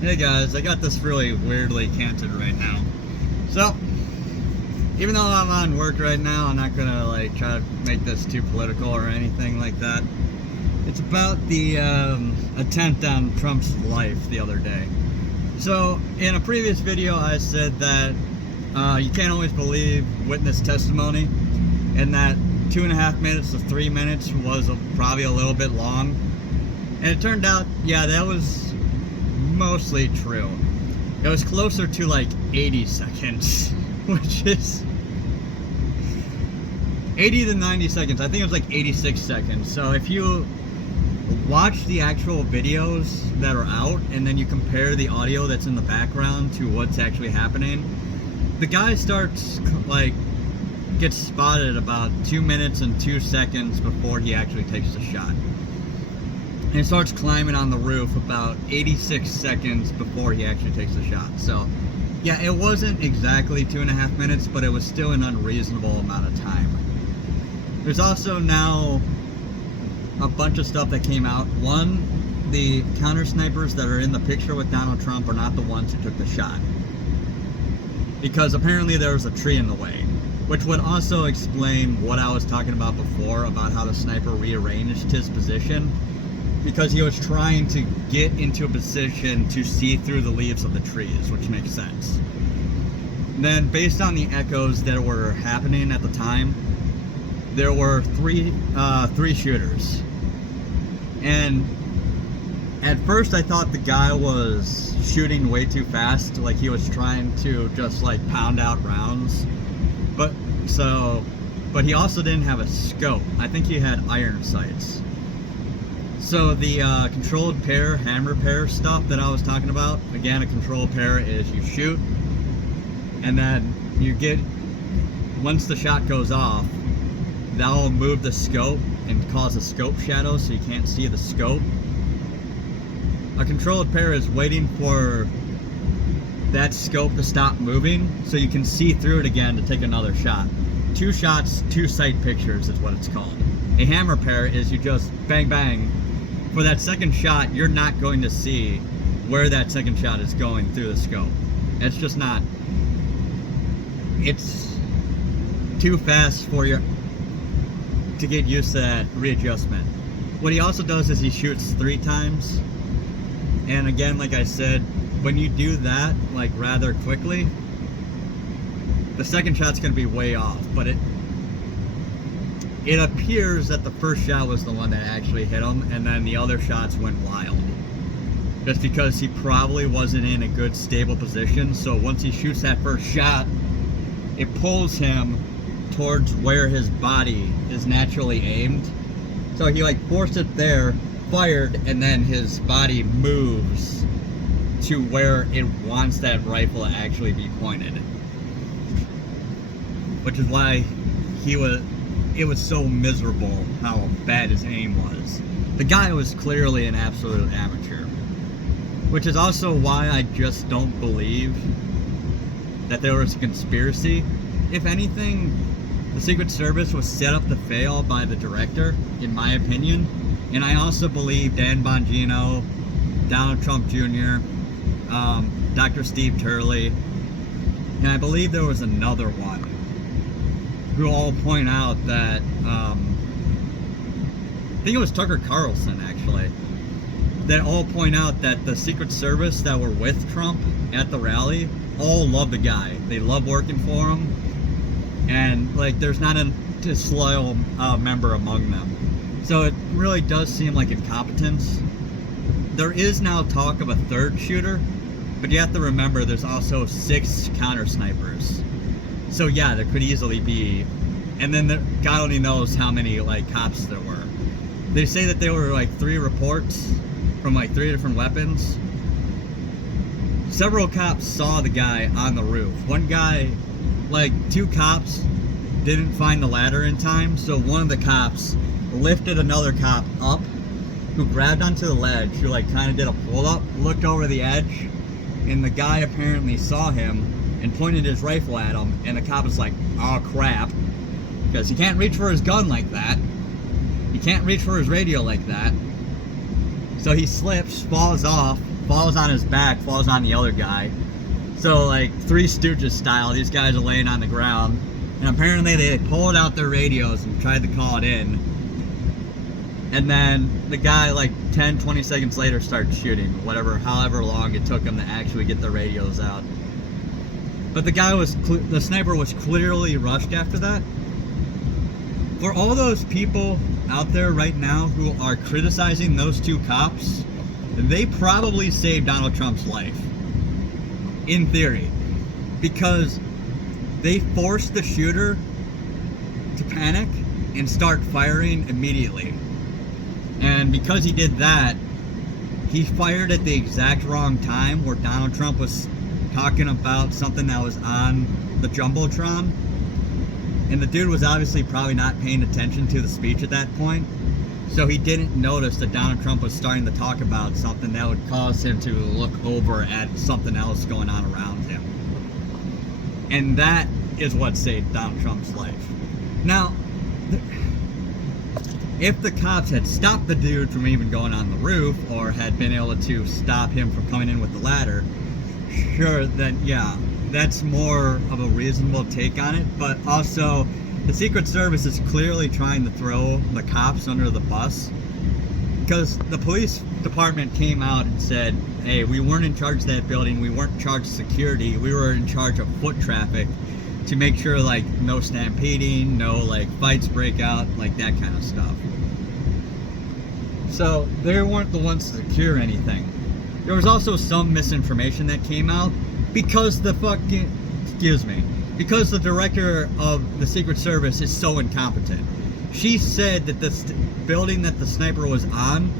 Hey guys, I got this really weirdly canted right now. So, even though I'm on work right now, I'm not gonna like try to make this too political or anything like that. It's about the attempt on Trump's life the other day. So, in a previous video, I said that you can't always believe witness testimony, and that 2.5 minutes to 3 minutes was probably a little bit long. And it turned out, yeah, that was mostly true. It was closer to like 80 seconds, which is 80 to 90 seconds. I think it was like 86 seconds. So if you watch the actual videos that are out and then you compare the audio that's in the background to what's actually happening, the guy gets spotted about 2 minutes and 2 seconds before he actually takes the shot. And he starts climbing on the roof about 86 seconds before he actually takes the shot. So, yeah, it wasn't exactly 2.5 minutes, but it was still an unreasonable amount of time. There's also now a bunch of stuff that came out. One, the counter snipers that are in the picture with Donald Trump are not the ones who took the shot, because apparently there was a tree in the way, which would also explain what I was talking about before about how the sniper rearranged his position, because he was trying to get into a position to see through the leaves of the trees, which makes sense. And then, based on the echoes that were happening at the time, there were three shooters. And at first I thought the guy was shooting way too fast, like he was trying to just like pound out rounds. But he also didn't have a scope. I think he had iron sights. So the controlled pair, hammer pair stuff that I was talking about, again, a controlled pair is you shoot, and then you get, once the shot goes off, that'll move the scope and cause a scope shadow so you can't see the scope. A controlled pair is waiting for that scope to stop moving so you can see through it again to take another shot. 2 shots, 2 sight pictures is what it's called. A hammer pair is you just bang bang. For that second shot, you're not going to see where that second shot is going through the scope. It's just not. It's too fast for you to get used to that readjustment. What he also does is he shoots 3 times. And again, like I said, when you do that, like rather quickly, the second shot's going to be way off. But it appears that the first shot was the one that actually hit him, and then the other shots went wild. Just because he probably wasn't in a good stable position, so once he shoots that first shot, it pulls him towards where his body is naturally aimed. So he like forced it there, fired, and then his body moves to where it wants that rifle to actually be pointed. Which is why it was so miserable how bad his aim was. The guy was clearly an absolute amateur. Which is also why I just don't believe that there was a conspiracy. If anything, the Secret Service was set up to fail by the director, in my opinion. And I also believe Dan Bongino, Donald Trump Jr., Dr. Steve Turley, and I believe there was another one, who all point out that, I think it was Tucker Carlson actually, that all point out that the Secret Service that were with Trump at the rally all love the guy. They love working for him, and like there's not a disloyal member among them. So it really does seem like incompetence. There is now talk of a 3rd shooter, but you have to remember there's also 6 counter snipers. So yeah, there could easily be, and then God only knows how many like cops there were. They say that there were like 3 reports from like 3 different weapons. Several cops saw the guy on the roof. One guy, like 2 cops didn't find the ladder in time, so one of the cops lifted another cop up, who grabbed onto the ledge, who like kind of did a pull up, looked over the edge, and the guy apparently saw him and pointed his rifle at him, and the cop was like, oh crap, because he can't reach for his gun like that, he can't reach for his radio like that, so he slips, falls off, falls on his back, falls on the other guy. So like Three Stooges style, these guys are laying on the ground, and apparently they pulled out their radios and tried to call it in. And then the guy, like 10-20 seconds later, starts shooting, however long it took him to actually get the radios out. But the sniper was clearly rushed after that. For all those people out there right now who are criticizing those two cops, they probably saved Donald Trump's life. In theory. Because they forced the shooter to panic and start firing immediately. And because he did that, he fired at the exact wrong time where Donald Trump was talking about something that was on the Jumbotron. And the dude was obviously probably not paying attention to the speech at that point. So he didn't notice that Donald Trump was starting to talk about something that would cause him to look over at something else going on around him. And that is what saved Donald Trump's life. Now, if the cops had stopped the dude from even going on the roof, or had been able to stop him from coming in with the ladder, sure, then yeah, that's more of a reasonable take on it. But also, the Secret Service is clearly trying to throw the cops under the bus, because the police department came out and said, hey, we weren't in charge of that building, we weren't in charge of security, we were in charge of foot traffic to make sure like no stampeding, no like fights break out, like that kind of stuff. So they weren't the ones to secure anything. There was also some misinformation that came out because because the director of the Secret Service is so incompetent. She said that the building that the sniper was on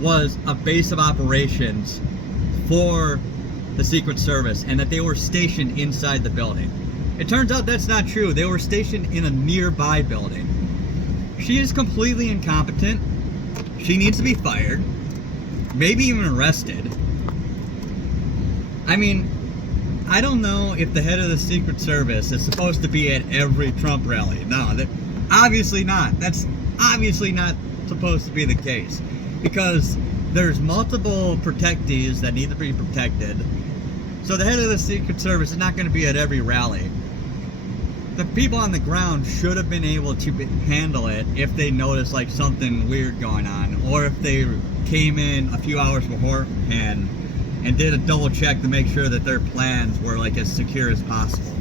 was a base of operations for the Secret Service and that they were stationed inside the building. It turns out that's not true. They were stationed in a nearby building. She is completely incompetent. She needs to be fired, maybe even arrested. I mean, I don't know if the head of the Secret Service is supposed to be at every Trump rally. No, obviously not. That's obviously not supposed to be the case, because there's multiple protectees that need to be protected. So the head of the Secret Service is not going to be at every rally. The people on the ground should have been able to handle it if they noticed like something weird going on, or if they came in a few hours beforehand and did a double check to make sure that their plans were like as secure as possible.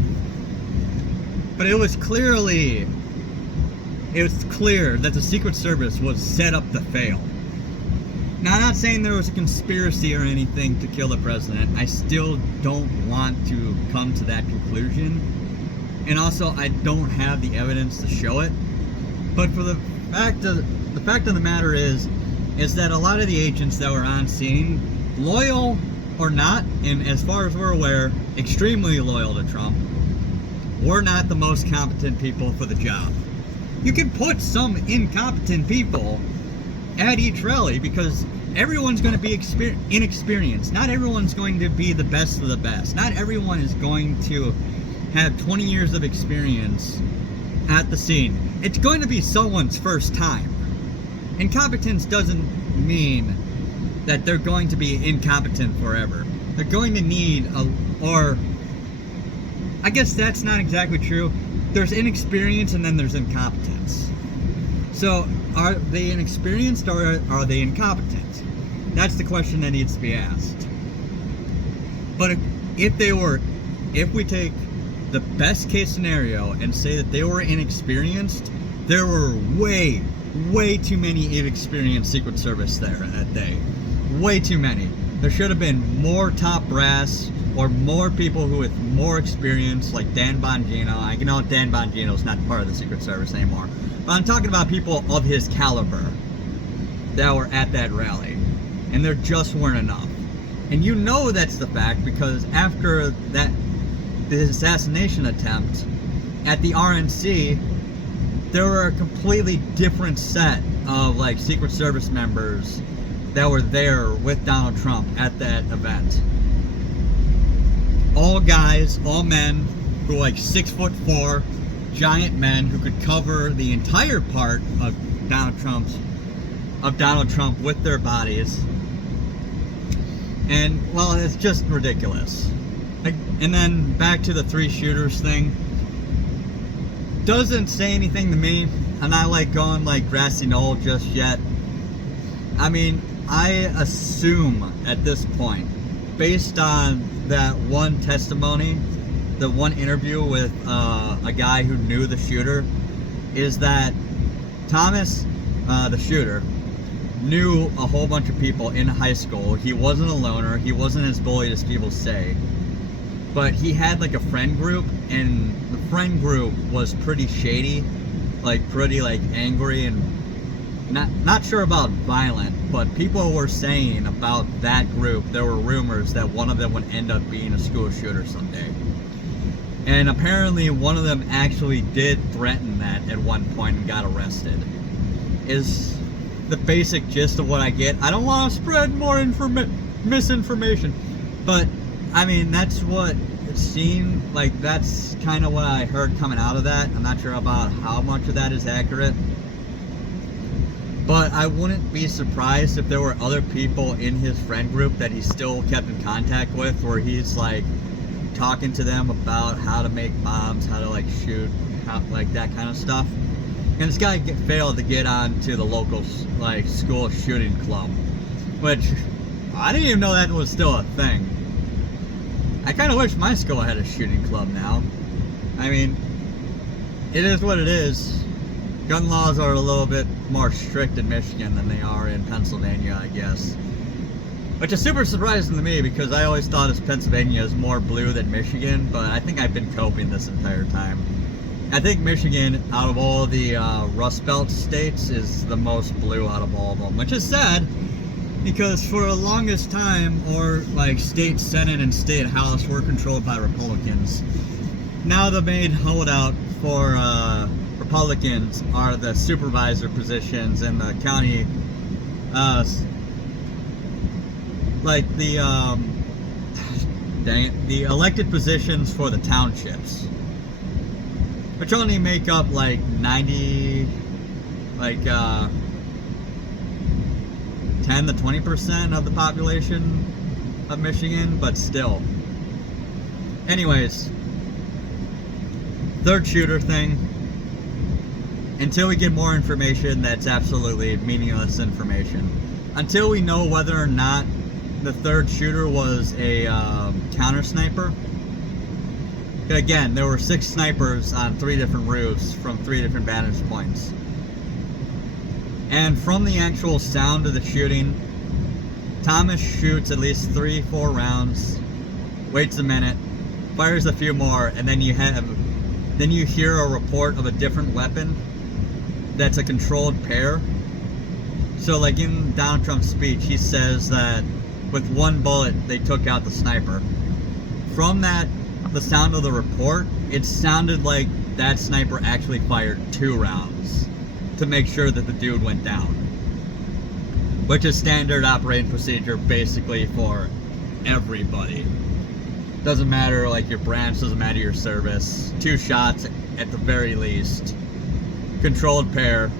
But it was clear that the Secret Service was set up to fail. Now, I'm not saying there was a conspiracy or anything to kill the president. I still don't want to come to that conclusion. And also, I don't have the evidence to show it. But for the fact of the matter is that a lot of the agents that were on scene, loyal or not, and as far as we're aware, extremely loyal to Trump, were not the most competent people for the job. You can put some incompetent people at each rally because everyone's going to be inexperienced. Not everyone's going to be the best of the best. Not everyone is going to have 20 years of experience at the scene. It's going to be someone's first time. Incompetence doesn't mean that they're going to be incompetent forever. They're going to need or I guess that's not exactly true. There's inexperience and then there's incompetence. So are they inexperienced or are they incompetent? That's the question that needs to be asked. But if we take the best case scenario and say that they were inexperienced, there were way too many inexperienced Secret Service there that day. Way too many. There should have been more top brass or more people who with more experience, like Dan Bongino. I know Dan Bongino's not part of the Secret Service anymore, but I'm talking about people of his caliber that were at that rally, and there just weren't enough. And you know that's the fact because after the assassination attempt at the RNC, there were a completely different set of like Secret Service members that were there with Donald Trump at that event. All guys, all men who were like 6'4", giant men who could cover the entire part of Donald Trump with their bodies. And, well, it's just ridiculous. And then back to the 3 shooters thing. Doesn't say anything to me. I'm not like going like grassy knoll just yet. I mean, I assume at this point, based on that one testimony, the one interview with a guy who knew the shooter, is that Thomas, the shooter, knew a whole bunch of people in high school. He wasn't a loner. He wasn't as bullied as people say. But he had like a friend group, and the friend group was pretty shady, like pretty like angry and not sure about violent, but people were saying about that group, there were rumors that one of them would end up being a school shooter someday. And apparently one of them actually did threaten that at one point and got arrested. Is the basic gist of what I get. I don't want to spread more misinformation, but I mean, that's what it seemed like. That's kind of what I heard coming out of that. I'm not sure about how much of that is accurate, but I wouldn't be surprised if there were other people in his friend group that he still kept in contact with, where he's like talking to them about how to make bombs, how to like shoot, how, like that kind of stuff. And this guy failed to get on to the local like school shooting club, which I didn't even know that was still a thing. I kind of wish my school had a shooting club now. I mean, it is what it is. Gun laws are a little bit more strict in Michigan than they are in Pennsylvania, I guess. Which is super surprising to me, because I always thought Pennsylvania is more blue than Michigan, but I think I've been coping this entire time. I think Michigan, out of all the Rust Belt states, is the most blue out of all of them, which is sad, because for the longest time, or like state senate and state house were controlled by Republicans. Now the main holdout for Republicans are the supervisor positions in the county, like the the elected positions for the townships, which only make up like 10 to 20% of the population of Michigan, but still. Anyways, third shooter thing. Until we get more information, that's absolutely meaningless information. Until we know whether or not the third shooter was a counter sniper. Again, there were 6 snipers on 3 different roofs from 3 different vantage points. And from the actual sound of the shooting, Thomas shoots at least 3-4 rounds, waits a minute, fires a few more, and then you hear a report of a different weapon that's a controlled pair. So like in Donald Trump's speech, he says that with 1 bullet they took out the sniper. From that, the sound of the report, it sounded like that sniper actually fired 2 rounds to make sure that the dude went down, which is standard operating procedure basically for everybody. Doesn't matter like your branch, doesn't matter your service. 2 shots at the very least, controlled pair,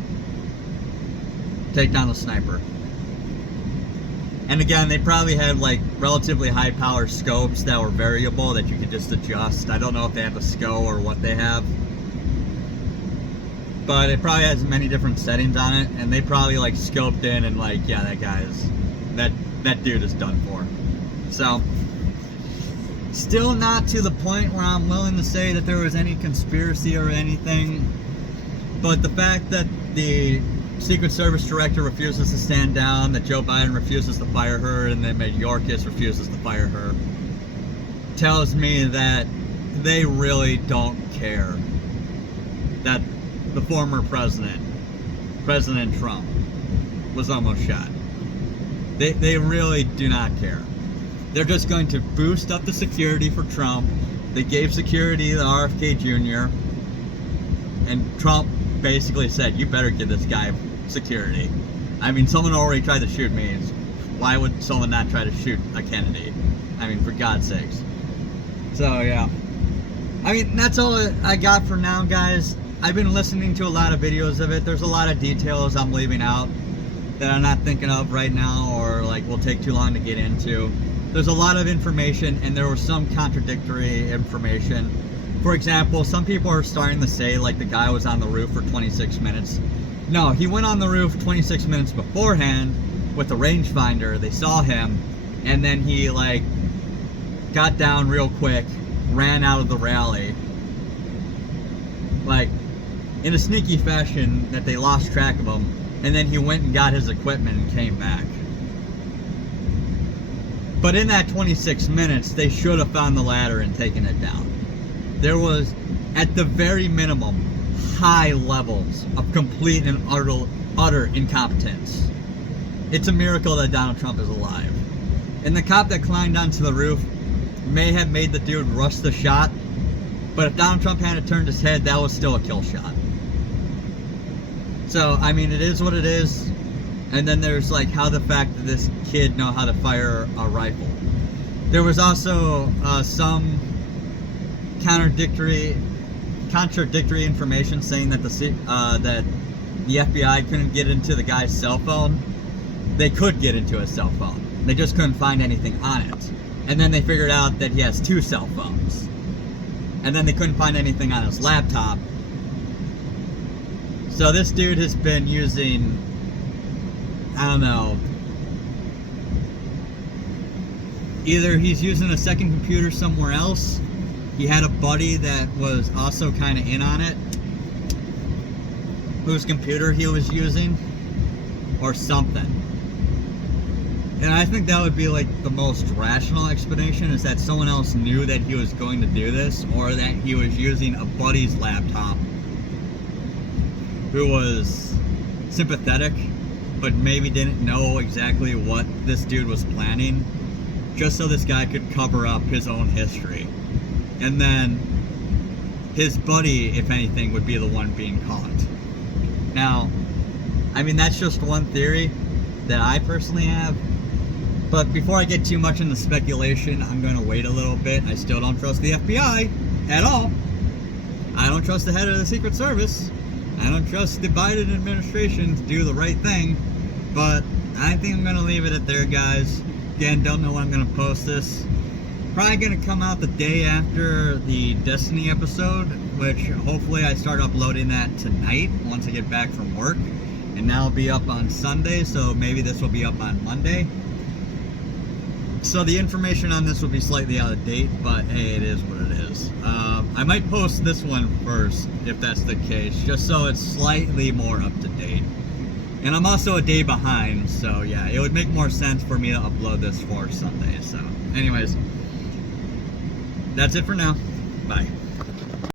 take down the sniper. And again, they probably had like relatively high power scopes that were variable that you could just adjust. I don't know if they have a SCO or what they have, but it probably has many different settings on it, and they probably like scoped in and like, yeah, that dude is done for. So still not to the point where I'm willing to say that there was any conspiracy or anything, but the fact that the Secret Service director refuses to stand down, that Joe Biden refuses to fire her, and then Mayorkas refuses to fire her, tells me that they really don't care that the former President Trump, was almost shot. They really do not care. They're just going to boost up the security for Trump. They gave security to RFK Jr., and Trump basically said, you better give this guy security. I mean, someone already tried to shoot me. Why would someone not try to shoot a Kennedy? I mean, for God's sakes. So, yeah. I mean, that's all I got for now, guys. I've been listening to a lot of videos of it. There's a lot of details I'm leaving out that I'm not thinking of right now, or like will take too long to get into. there's a lot of information, and there was some contradictory information. For example, some people are starting to say like the guy was on the roof for 26 minutes. No, he went on the roof 26 minutes beforehand with a rangefinder. They saw him, and then he like got down real quick, ran out of the rally, like in a sneaky fashion that they lost track of him, and then he went and got his equipment and came back. But in that 26 minutes, they should have found the ladder and taken it down. There was, at the very minimum, high levels of complete and utter incompetence. It's a miracle that Donald Trump is alive. And the cop that climbed onto the roof may have made the dude rush the shot, but if Donald Trump hadn't turned his head, that was still a kill shot. So, I mean, it is what it is. And then there's like how the fact that this kid know how to fire a rifle. There was also some contradictory information saying that the FBI couldn't get into the guy's cell phone. They could get into his cell phone. They just couldn't find anything on it. And then they figured out that he has 2 cell phones. And then they couldn't find anything on his laptop. So this dude has been using, I don't know, either he's using a second computer somewhere else, he had a buddy that was also kind of in on it, whose computer he was using, or something. And I think that would be like the most rational explanation, is that someone else knew that he was going to do this, or that he was using a buddy's laptop who was sympathetic but maybe didn't know exactly what this dude was planning, just so this guy could cover up his own history. And then his buddy, if anything, would be the one being caught. Now, I mean, that's just one theory that I personally have. But before I get too much into speculation, I'm going to wait a little bit. I still don't trust the FBI at all. I don't trust the head of the Secret Service. I don't trust the Biden administration to do the right thing. But I think I'm going to leave it at there, guys. Again, don't know when I'm going to post this. Probably going to come out the day after the Destiny episode, which hopefully I start uploading that tonight once I get back from work. And that'll be up on Sunday, so maybe this will be up on Monday. So the information on this will be slightly out of date, but hey, it is what it is. I might post this one first, if that's the case, just so it's slightly more up to date. And I'm also a day behind, so yeah, it would make more sense for me to upload this for Sunday. So anyways, that's it for now. Bye.